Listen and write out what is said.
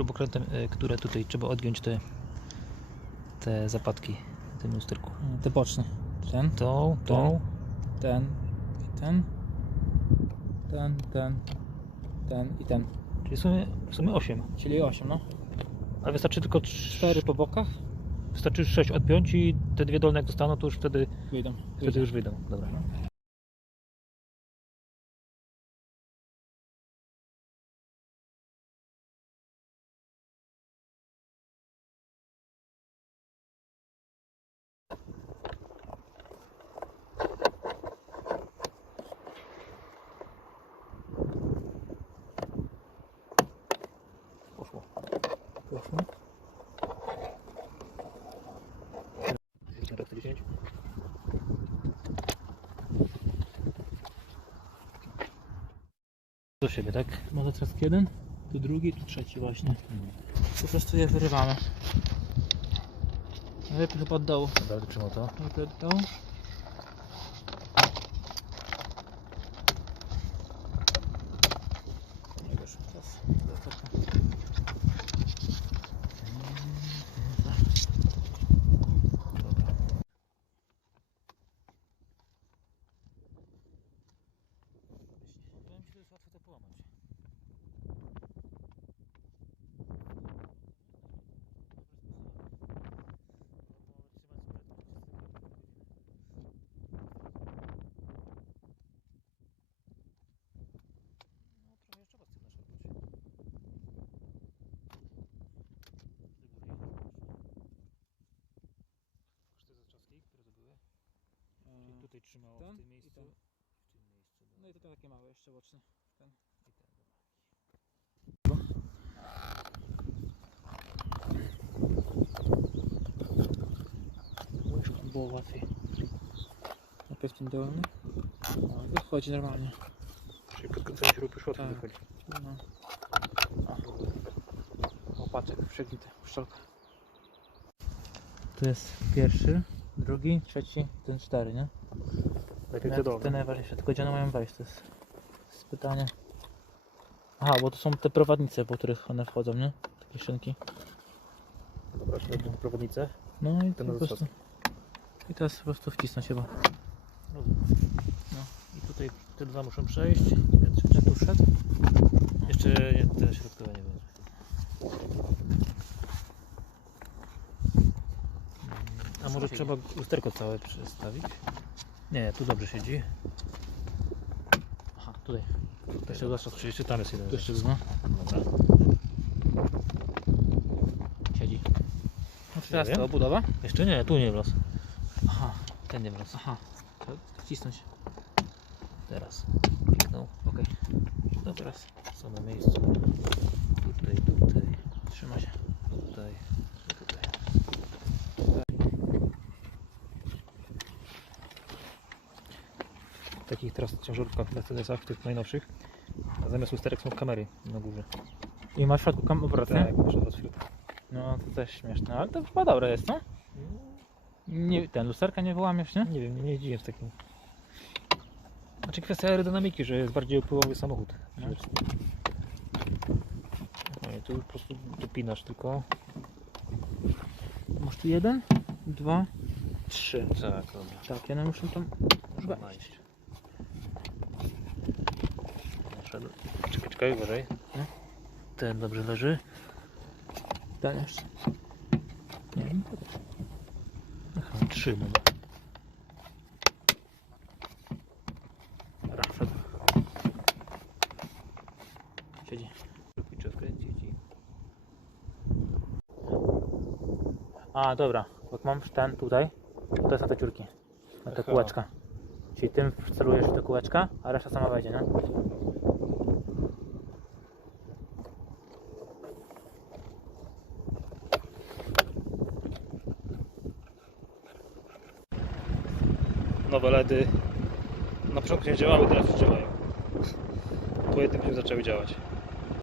śrubokrętem, y, które tutaj trzeba odgiąć te, te zapadki w tym lusterku. Te boczne. Ten, Tą, tą, ten i ten. Ten, ten, ten i ten. czyli w sumie, w sumie 8. Czyli 8, no. Ale wystarczy tylko 4, 4 po bokach. wystarczy 6 odpiąć i te dwie dolne jak dostaną, to już wtedy, Wyjdą. wtedy już wyjdą. Dobra. Poszło. Poszło. Raz 10. Do siebie, tak? Może teraz jeden, tu drugi, tu trzeci właśnie. Po prostu je wyrywamy. Najlepiej chyba od dołu. Dobra, trzymał to. Najlepiej od dołu. Nie wiesz, teraz wystarczy. Wydaje mi się, że jest łatwo to połamać. Czyli tutaj trzymało Ten w tym i miejscu. ten. W tym miejscu. No i to takie małe jeszcze boczne. Ten. I ten, dobra. Było łatwiej. Najpierw ten dolny. O, i wychodzi normalnie. Czyli podkręcenie śruby szło, to Tak. wychodzi. No. O. Łopatek przegnity, szczelka. Tu jest pierwszy, drugi, trzeci, ten cztery, nie? Tak jak dolne. te najważniejsze, tylko gdzie one mają wejść, to jest, to jest pytanie. Aha, bo to są te prowadnice, po których one wchodzą, nie? Takie szynki. Dobra, czyli na prowadnicę. No i Ten po prostu... I teraz po prostu wcisnąć chyba. Rozumiem. No. I tutaj te dwa muszą przejść. I ten trzeci. Tu wszedł? Jeszcze nie, te środkowe nie będzie. A może trzeba lusterko całe przestawić? Nie, tu dobrze siedzi. Aha, tutaj. To jeszcze zaraz przejść, tam jest jeden. Tu jeszcze no. Dobra. Siedzi. No to teraz to obudowa? Jeszcze nie, tu nie wlazł. Aha, Ten nie wlazł. aha. To wcisnąć. Teraz. Kliknął. Okej. No teraz są na miejscu. Tutaj, tutaj, Trzyma się. tutaj. W takich teraz ciężarówkach Mercedesach, tych najnowszych, a zamiast lusterek są kamery na górze. I ma w środku kam? Tak, muszę. No to też śmieszne, ale to chyba dobre jest, no? Nie, ten lusterka nie wyłamiesz, nie? Nie wiem, nie jeździłem w takim. Znaczy kwestia aerodynamiki, że jest bardziej opływowy samochód. No. No i tu po prostu dopinasz tylko. Masz tu jeden, dwa, trzy. Tak, dobra. Tak, one muszą tam Muszę wejść. wejść. Szedł. Czekaj, uważaj. Ten dobrze leży. Ten jeszcze. Nie wiem. Aha, trzy. Dobra, wszedł. Siedzi. A, dobra. Jak mam ten tutaj, to jest na te dziurki. Na te Aha. kółeczka. Czyli tym celujesz w te kółeczka, a reszta sama wejdzie, nie? Nowe LEDy na początku nie działały, teraz już działają. Po jednym dniu zaczęły działać.